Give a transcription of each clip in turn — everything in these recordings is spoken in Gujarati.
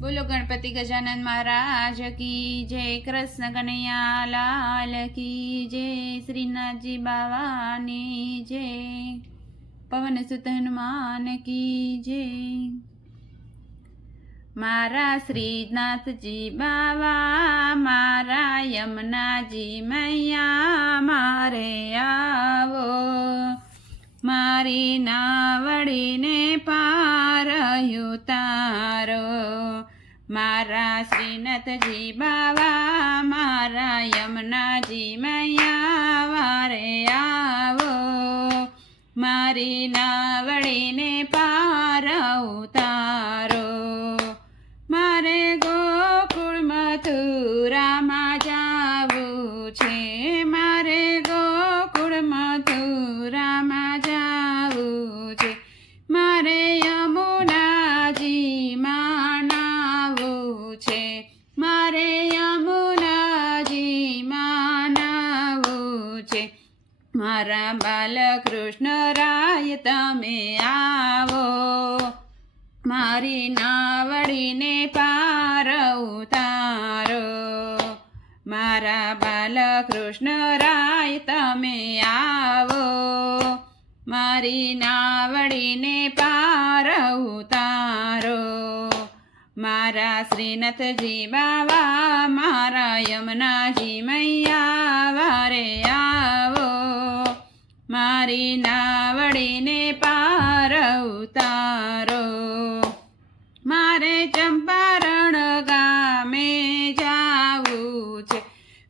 બોલો ગણપતિ ગજાનંદ મહારાજ કી જય, કૃષ્ણ કનૈયા લાલ કી જય, શ્રીનાથજી બાવાની જય, પવન સુત હનુમાન કી જય. મારા શ્રીનાથજી બાવા, મારા યમુનાજી મૈયા, મારે આવો. મારી નાવડીને પારયું તારો મારા શ્રીનાથજી બાવા મારા યમુનાજી મૈયા વારે આવો. મારી નાવડીને પાર ઉતારો. આવો. મારી નાવડીને પાર ઉતારો મારા બાલકૃષ્ણ રાય તમે આવો. મારી નાવડીને પાર ઉતારો મારા શ્રીનાથજી બાવા, મારા યમુનાજી મૈયા વારે આવો. મારી નાવડીને પાર ઉતારો મારે ચંપારણ ગામે જાવું છે.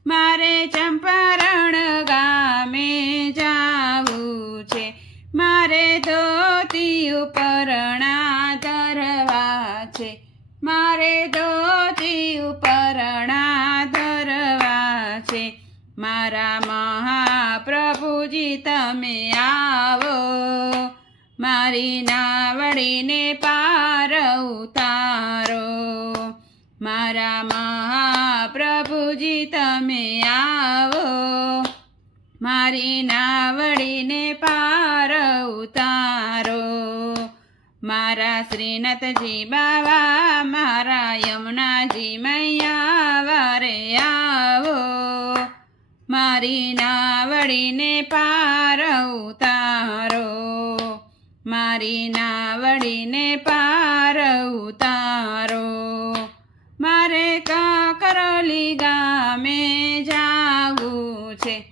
મારે ચંપારણ ગામે જાવું છે. મારે ધોતી ઉપરણા ધરવા છે. મારે ધોતી ઉપરણા ધરવા છે. મારા મહાપ્રભુજી, તમે આવો. મારી નાવડીને પાર ઉતારો મારા મહાપ્રભુજી તમે આવો. મારી નાવડીને પાર ઉતારો મારા શ્રીનાથજી બાવા, મારા યમુનાજી મૈયા વારે આવો. મારી નાવડીને પાર ઉતારો મારી નાવડીને પાર ઉતારો. મારે કાકરોલી ગામે જાવું છે.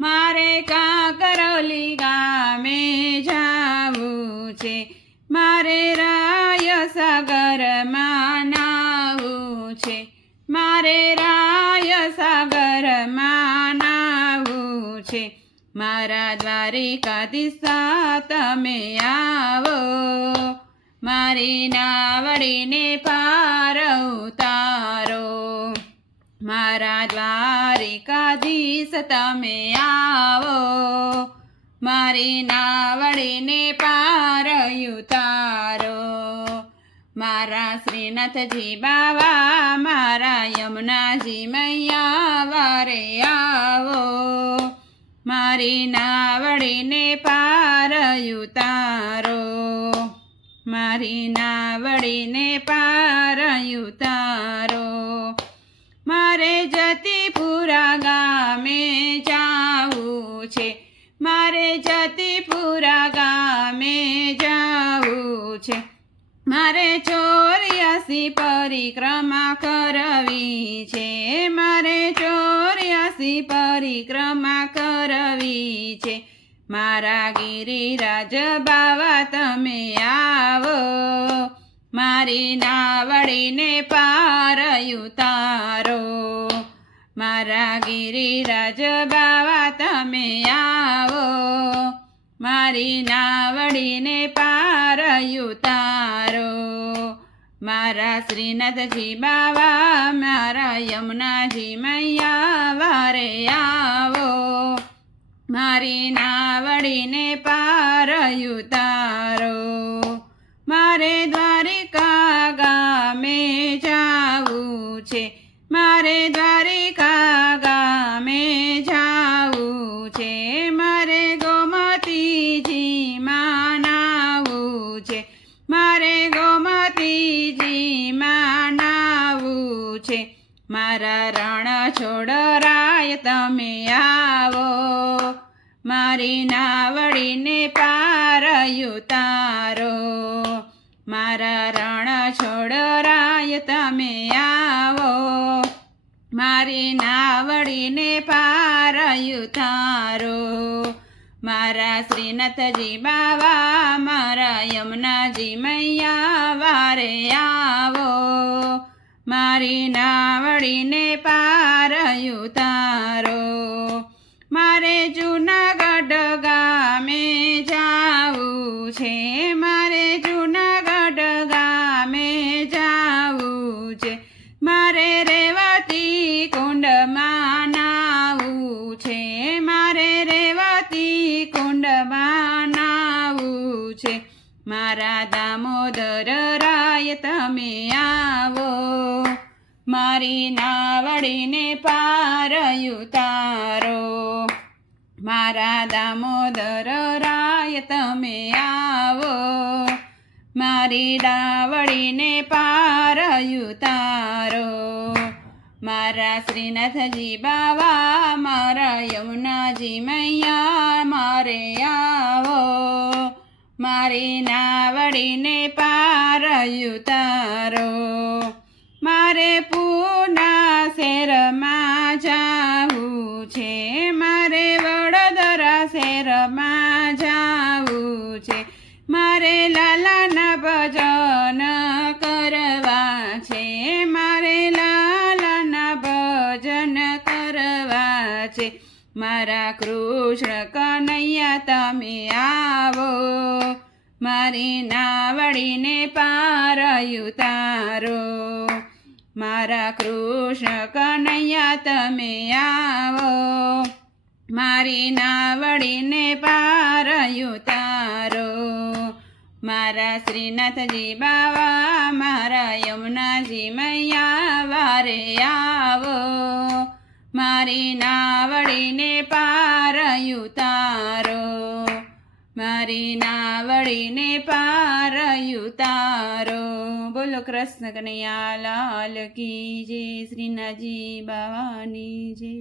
મારે કાકરોલી ગામે જાવું છે. મારે રાય સાગરમાં નાવું છે. મારે રાય સાગરમાં નાવું છે. મારા દ્વારિકાધીશા તમે આવો. મારી નાવડીને પાર ઉતારો. મારા દ્વારિકાધીશ તમે આવો. મારી નાવડીને પાર ઉતારો. મારા શ્રીનાથજી બાવા, મારા યમુનાજી મૈયા વારે મારી નાવડીને પાર ઉતારો મારી નાવડીને પાર ઉતારો મારે જતીપુરા ગામે જાવું છે. મારે જતીપુરા ગામે જાવું છે. મારે ચોર્યાસી પરિક્રમા કરવી છે. મારે ચોર્યાસી પરિક્રમા છે. મારા ગિરિરાજ બાવા તમે આવો. મારી નાવડીને પાર ઉતારો મારા ગિરિરાજ બાવા તમે આવો. મારી નાવડીને પાર ઉતારો મારા શ્રીનાથજી બાવા, મારા યમુનાજી મૈયા વારે આવો. મારી નાવડીને પાર ઉતારો મારે દ્વારિકા ગામે જાવું છે. મારે દ્વારિકા ગામે જાવું છે. મારે ગોમતીજી માનાવું છે. મારે ગોમતીજી માનાવું છે. મારા રણ છોડરાય તમે આવો. મારી નાવડીને પારયું તારો. મારા રણ છોડરાય તમે આવો. મારી નાવડીને પારયું તારો. મારા શ્રીનાથજી બાવા, મારા યમુનાજી મૈયા વારે આવો. મારી નાવડીને પારયું ઉતારો મારા દામોદર રાય તમે આવો. મારી નાવડીને પારયું તારો. મારા દામોદર રાય તમે આવો. મારી ડાવડીને પારયું તારો. મારા શ્રીનાથજી બાવા, મારા યમુનાજી મૈયા, મારે આવો. મારી નાવડીને પાર ઉતારો મારે પૂના શેરમાં જાવું છે, મારે વડોદરા શેરમાં જાવું છે, મારે લાલાના ભજન કરવા છે, મારે લાલાના ભજન કરવા છે. મારા કૃષ્ણ કનૈયા, તમે આવો. મારી નાવડીને પાર ઉતારો મારા કૃષ્ણ કનૈયા, તમે આવો. મારી નાવડીને પાર ઉતારો મારા શ્રીનાથજી બાવા, મારા યમુનાજી મૈયા વારે આવો. મારી નાવડીને પાર ઉતારો મારી નાવડીને પાર ઉતારો બોલો કૃષ્ણ કનૈયા લાલ કી જય શ્રીનાજી બાવાની જય.